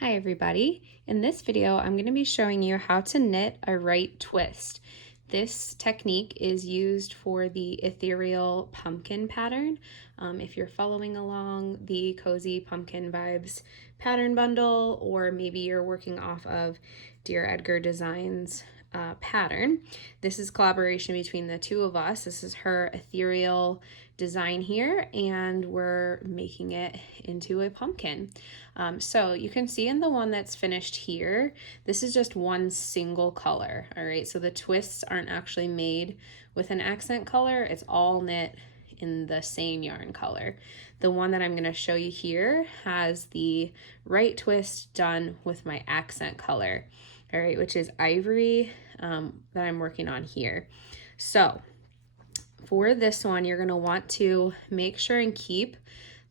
Hi everybody. In this video, I'm going to be showing you how to knit a right twist. This technique is used for the Ethereal Pumpkin pattern. If you're following along the Cozy Pumpkin Vibes pattern bundle, or maybe you're working off of Dear Edgar Designs pattern. This is collaboration between the two of us. This is her ethereal design here, and we're making it into a pumpkin. So you can see in the one that's finished here, this is just one single color. All right, so the twists aren't actually made with an accent color. It's all knit in the same yarn color. The one that I'm going to show you here has the right twist done with my accent color, all right, which is ivory that I'm working on here. So for this one, you're going to want to make sure and keep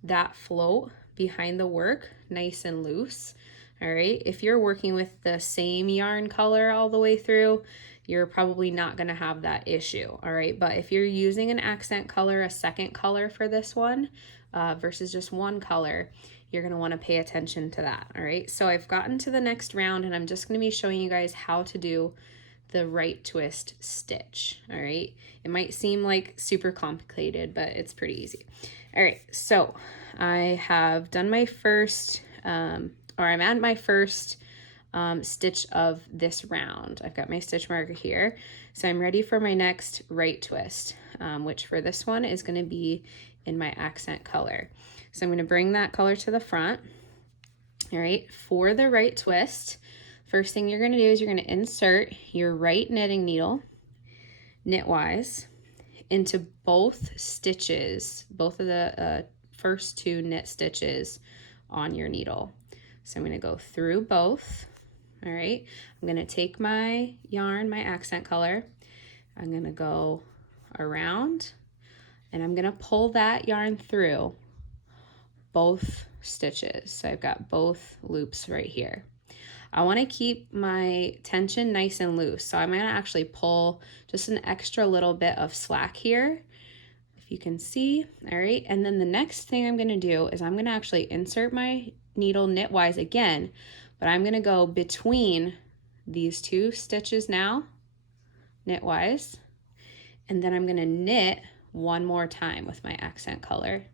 that float behind the work nice and loose. All right, if you're working with the same yarn color all the way through, you're probably not going to have that issue. All right, but if you're using an accent color, a second color for this one versus just one color, you're going to want to pay attention to that. All right, so I've gotten to the next round, and I'm just going to be showing you guys how to do the right twist stitch. All right, it might seem like super complicated, but it's pretty easy. All right, so I have done my first, or I'm at my first stitch of this round. I've got my stitch marker here, so I'm ready for my next right twist, which for this one is going to be in my accent color. So I'm going to bring that color to the front. All right, for the right twist, first thing you're going to do is you're going to insert your right knitting needle knitwise into both stitches, both of the first two knit stitches on your needle. So I'm going to go through both. All right, I'm going to take my yarn, my accent color, I'm going to go around, and I'm going to pull that yarn through both stitches. So I've got both loops right here. I want to keep my tension nice and loose, so I'm going to actually pull just an extra little bit of slack here, if you can see. All right, and then the next thing I'm going to do is I'm going to actually insert my needle knitwise again, but I'm going to go between these two stitches now, knitwise, and then I'm going to knit one more time with my accent color.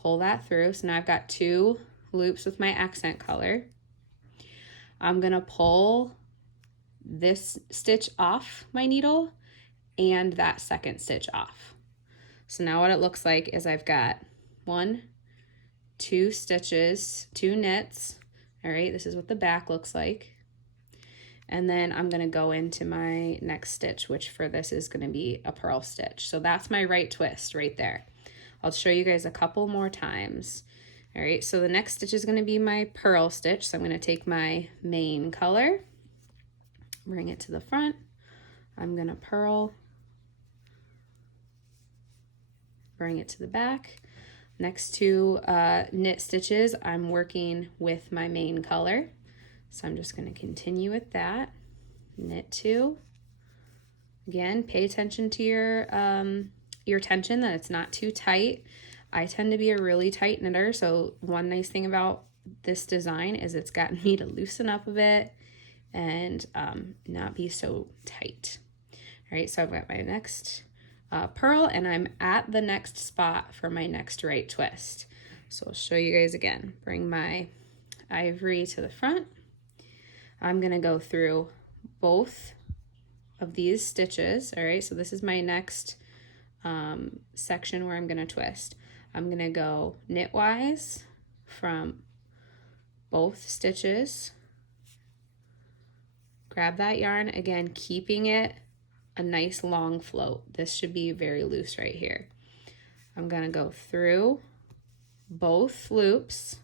Pull that through, so now I've got two loops with my accent color. I'm going to pull this stitch off my needle and that second stitch off. So now what it looks like is I've got 1, 2 stitches, 2 knits. All right, this is what the back looks like. And then I'm going to go into my next stitch, which for this is going to be a purl stitch. So that's my right twist right there. I'll show you guys a couple more times. All right, so the next stitch is going to be my purl stitch. So I'm going to take my main color, bring it to the front. I'm going to purl, bring it to the back. Next two knit stitches, I'm working with my main color. So I'm just going to continue with that. Knit 2. Again, pay attention to your tension, that it's not too tight. I tend to be a really tight knitter, so one nice thing about this design is it's gotten me to loosen up a bit and not be so tight. All right, so I've got my next purl, and I'm at the next spot for my next right twist. So I'll show you guys again. Bring my ivory to the front. I'm gonna go through both of these stitches. All right, so this is my next section where I'm gonna twist. I'm gonna go knitwise from both stitches, grab that yarn, again keeping it a nice long float. This should be very loose right here. I'm gonna go through both loops,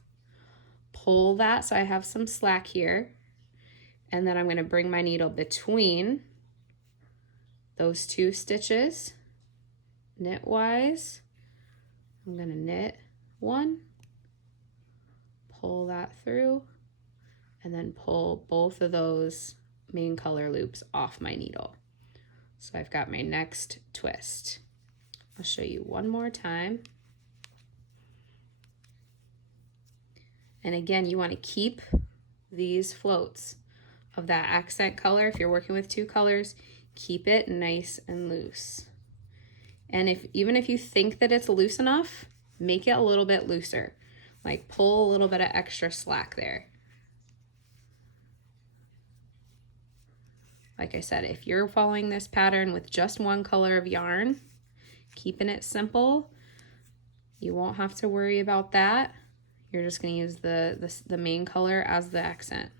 pull that so I have some slack here, and then I'm gonna bring my needle between those two stitches, knitwise. I'm gonna knit 1, pull that through, and then pull both of those main color loops off my needle. So I've got my next twist. I'll show you one more time. And again, you want to keep these floats of that accent color. If you're working with two colors, keep it nice and loose. And even if you think that it's loose enough, make it a little bit looser. Like pull a little bit of extra slack there. Like I said, if you're following this pattern with just one color of yarn, keeping it simple, you won't have to worry about that. You're just going to use the main color as the accent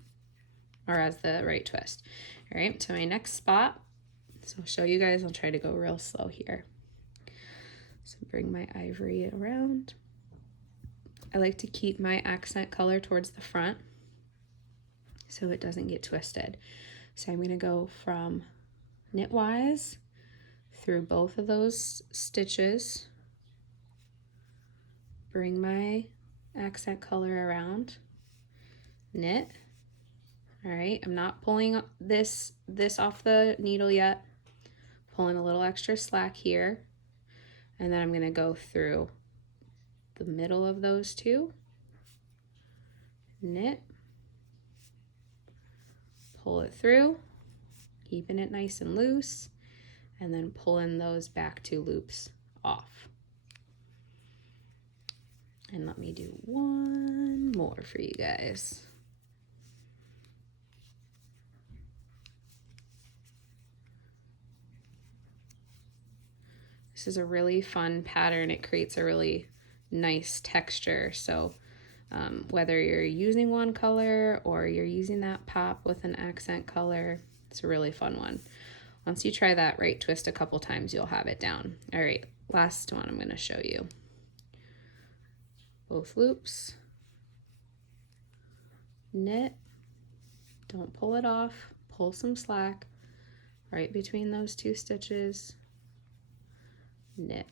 or as the right twist. All right, to my next spot. So I'll show you guys. I'll try to go real slow here. So bring my ivory around. I like to keep my accent color towards the front so it doesn't get twisted. So I'm going to go from knitwise through both of those stitches, bring my accent color around, knit. All right, I'm not pulling this off the needle yet, pulling a little extra slack here, and then I'm going to go through the middle of those two, knit, pull it through, keeping it nice and loose, and then pulling those back two loops off. And let me do one more for you guys. This is a really fun pattern. It creates a really nice texture. So whether you're using one color or you're using that pop with an accent color, it's a really fun one. Once you try that right twist a couple times, you'll have it down. All right, last one I'm going to show you. Both loops, knit, don't pull it off, pull some slack right between those two stitches, knit,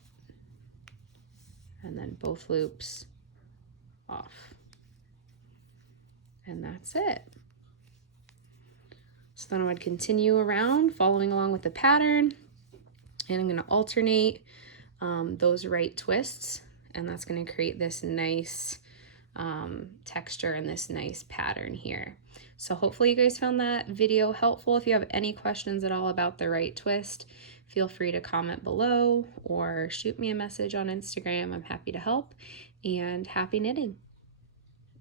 and then both loops off. And that's it. So then I would continue around following along with the pattern, and I'm going to alternate those right twists, and that's going to create this nice texture and this nice pattern here. So hopefully you guys found that video helpful. If you have any questions at all about the right twist, feel free to comment below or shoot me a message on Instagram. I'm happy to help, and happy knitting.